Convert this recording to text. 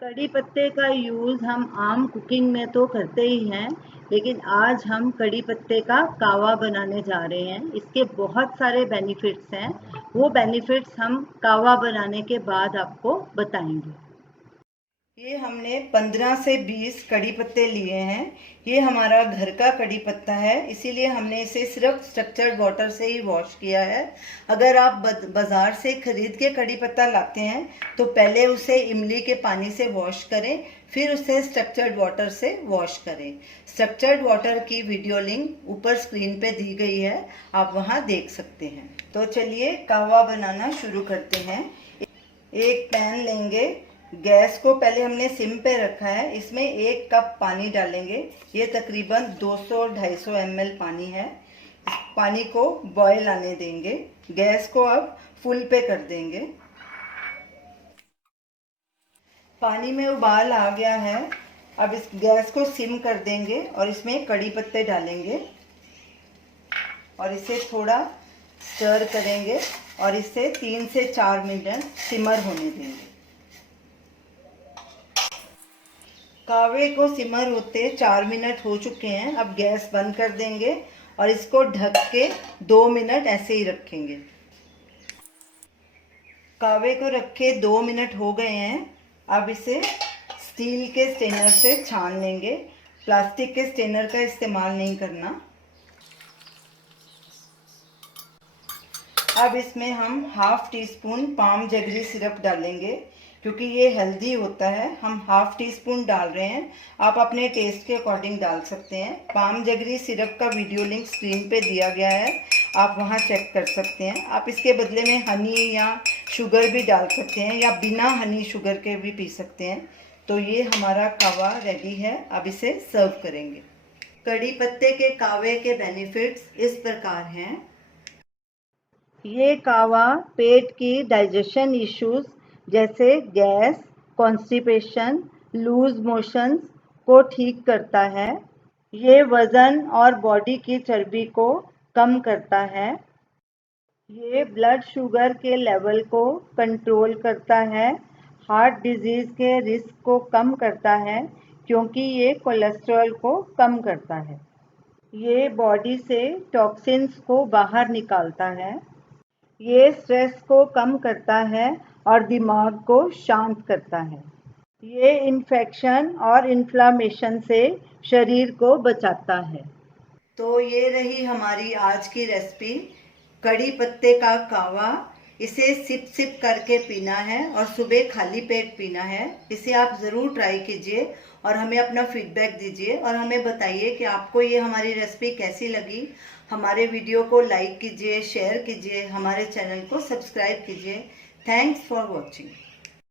कड़ी पत्ते का यूज़ हम आम कुकिंग में तो करते ही हैं, लेकिन आज हम कड़ी पत्ते का कावा बनाने जा रहे हैं। इसके बहुत सारे बेनिफिट्स हैं। वो बेनिफिट्स हम कावा बनाने के बाद आपको बताएंगे। ये हमने 15 से 20 कड़ी पत्ते लिए हैं। ये हमारा घर का कड़ी पत्ता है, इसीलिए हमने इसे सिर्फ स्ट्रक्चर्ड वाटर से ही वॉश किया है। अगर आप बाज़ार से खरीद के कड़ी पत्ता लाते हैं तो पहले उसे इमली के पानी से वॉश करें, फिर उसे स्ट्रक्चर्ड वाटर से वॉश करें। स्ट्रक्चर्ड वाटर की वीडियो लिंक ऊपर स्क्रीन पे दी गई है, आप वहाँ देख सकते हैं। तो चलिए कावा बनाना शुरू करते हैं। एक पैन लेंगे, गैस को पहले हमने सिम पे रखा है। इसमें 1 कप पानी डालेंगे। ये तकरीबन 200-250 ml पानी है। इस पानी को बॉयल आने देंगे। गैस को अब फुल पे कर देंगे। पानी में उबाल आ गया है। अब इस गैस को सिम कर देंगे और इसमें कड़ी पत्ते डालेंगे और इसे थोड़ा स्टर करेंगे और इसे 3 से 4 मिनट सिमर होने देंगे। कावे को सिमर होते 4 मिनट हो चुके हैं। अब गैस बंद कर देंगे और इसको ढक के 2 मिनट ऐसे ही रखेंगे। कावे को रखे 2 मिनट हो गए हैं। अब इसे स्टील के स्ट्रेनर से छान लेंगे। प्लास्टिक के स्ट्रेनर का इस्तेमाल नहीं करना। अब इसमें हम ½ टीस्पून पाम जगरी सिरप डालेंगे। क्योंकि ये हेल्दी होता है, हम ½ टीस्पून डाल रहे हैं। आप अपने टेस्ट के अकॉर्डिंग डाल सकते हैं। पाम जगरी सिरप का वीडियो लिंक स्क्रीन पे दिया गया है, आप वहाँ चेक कर सकते हैं। आप इसके बदले में हनी या शुगर भी डाल सकते हैं या बिना हनी शुगर के भी पी सकते हैं। तो ये हमारा कावा रेडी है। अब इसे सर्व करेंगे। कड़ी पत्ते के कावे के बेनिफिट्स इस प्रकार हैं। ये कावा पेट की डाइजेशन इश्यूज जैसे गैस, कॉन्स्टिपेशन, लूज मोशंस को ठीक करता है। ये वज़न और बॉडी की चर्बी को कम करता है। ये ब्लड शुगर के लेवल को कंट्रोल करता है। हार्ट डिजीज़ के रिस्क को कम करता है क्योंकि ये कोलेस्ट्रॉल को कम करता है। ये बॉडी से टॉक्सिन्स को बाहर निकालता है। ये स्ट्रेस को कम करता है और दिमाग को शांत करता है। ये इन्फेक्शन और इन्फ्लामेशन से शरीर को बचाता है। तो ये रही हमारी आज की रेसिपी, कड़ी पत्ते का कावा। इसे सिप सिप करके पीना है और सुबह खाली पेट पीना है। इसे आप ज़रूर ट्राई कीजिए और हमें अपना फीडबैक दीजिए और हमें बताइए कि आपको ये हमारी रेसिपी कैसी लगी। हमारे वीडियो को लाइक कीजिए, शेयर कीजिए, हमारे चैनल को सब्सक्राइब कीजिए। Thanks for watching.